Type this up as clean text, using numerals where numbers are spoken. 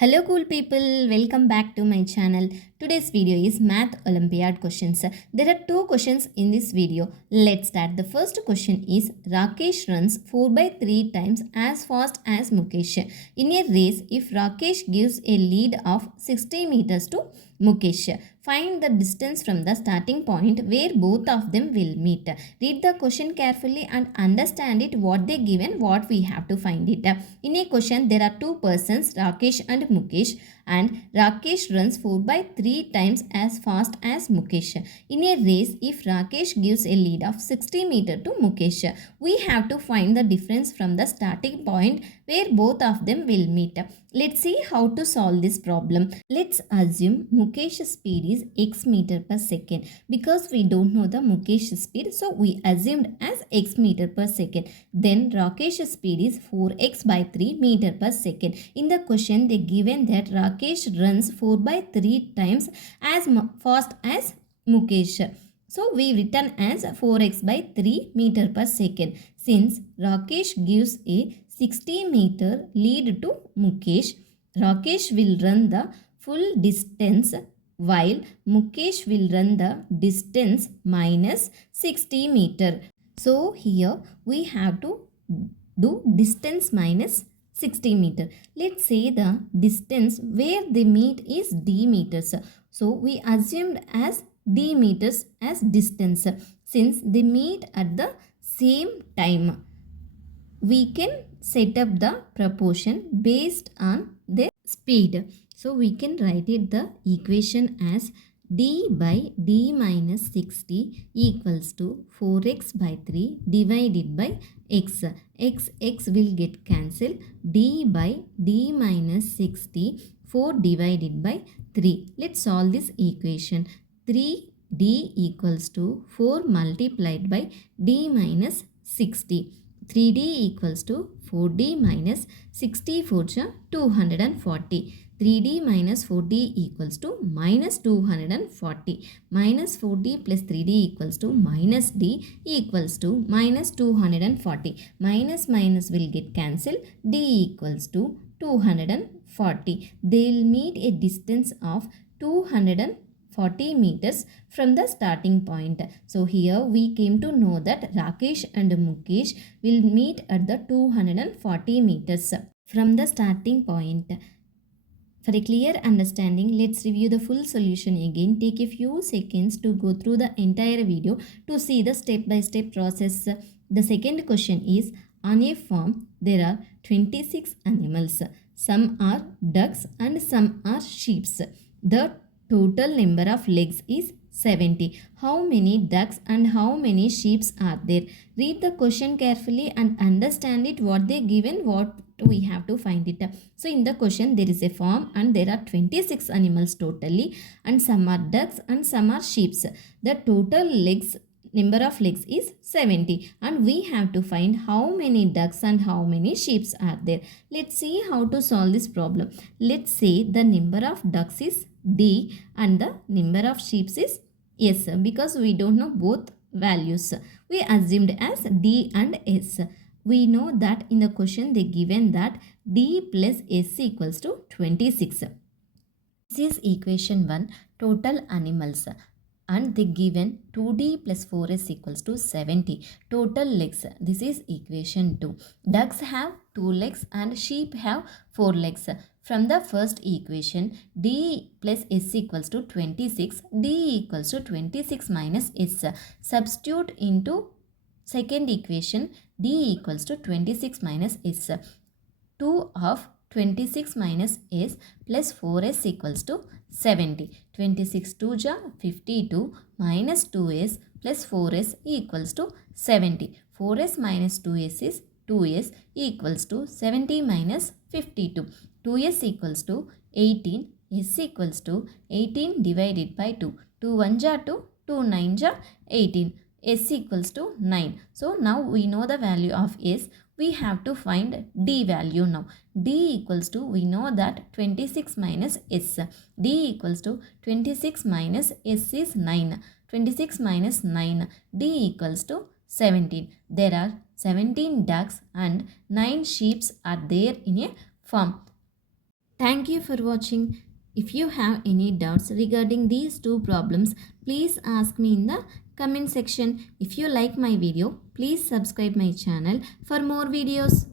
Hello cool people, welcome back to my channel. Today's video is Math Olympiad questions. There are two questions in this video. Let's start. The first question is Rakesh runs 4 by 3 times as fast as Mukesh. In a race, if Rakesh gives a lead of 60 meters to Mukesh, find the distance from the starting point where both of them will meet. Read the question carefully and understand it, what they given, what we have to find it. In a question, there are two persons, Rakesh and Mukesh, and Rakesh runs 4 by 3 times as fast as Mukesh. In a race, if Rakesh gives a lead of 60 meters to Mukesh, we have to find the difference from the starting point where both of them will meet. Let's see how to solve this problem. Let's assume Mukesh's speed is x meter per second. Because we don't know the Mukesh speed, so we assumed as x meter per second. Then Rakesh's speed is 4x by 3 meter per second. In the question, they given that Rakesh runs 4 by 3 times as fast as Mukesh. So we written as 4x by 3 meter per second. Since Rakesh gives a 60 meter lead to Mukesh, Rakesh will run the full distance while Mukesh will run the distance minus 60 meter. So here we have to do distance minus 60 meter. Let's say the distance where they meet is d meters. So we assumed as d meters as distance. Since they meet at the same time, we can set up the proportion based on their speed. So we can write it the equation as d by d minus 60 equals to 4x by 3 divided by x. X will get cancelled. D by d minus 60, 4 divided by 3. Let's solve this equation. 3d equals to 4 multiplied by d minus 60. 3d equals to 4d minus 64 240. 3d minus 4d equals to minus 240. Minus 4d plus 3d equals to minus d equals to minus 240. Minus minus will get cancelled. D equals to 240. They will meet a distance of 240 meters from the starting point. So here we came to know that Rakesh and Mukesh will meet at the 240 meters from the starting point. For a clear understanding, let's review the full solution again. Take a few seconds to go through the entire video to see the step-by-step process. The second question is, on a farm, there are 26 animals. Some are ducks and some are sheep. The total number of legs is 70. How many ducks and how many sheep are there? Read the question carefully and understand it, what they given, what we have to find it. So in the question, there is a farm and there are 26 animals totally, and some are ducks and some are sheep. The total number of legs is 70, and we have to find how many ducks and how many sheep are there. Let's see how to solve this problem. Let's say the number of ducks is d and the number of sheep is s. Because we don't know both values, we assumed as d and s. We know that in the question they given that d plus s equals to 26. This is equation 1, total animals, and they given 2d plus 4s equals to 70. Total legs, this is equation 2. Ducks have 2 legs and sheep have 4 legs. From the first equation, d plus s equals to 26, d equals to 26 minus s. Substitute into second equation, d equals to 26 minus s. 2 of 26 minus s plus 4s equals to 70. 26 2 ja 52 minus 2s plus 4s equals to 70. 4s minus 2s is 2s equals to 70 minus 52. 2s equals to 18. S equals to 18 divided by 2. 2 1 ja 2, 2 9 ja 18. S equals to 9. So now we know the value of s. We have to find d value now. D equals to, we know that 26 minus s. D equals to 26 minus s is 9. 26 minus 9. D equals to 17. There are 17 ducks and 9 sheep are there in a farm. Thank you for watching. If you have any doubts regarding these two problems, please ask me in the comment section. If you like my video, please subscribe my channel for more videos.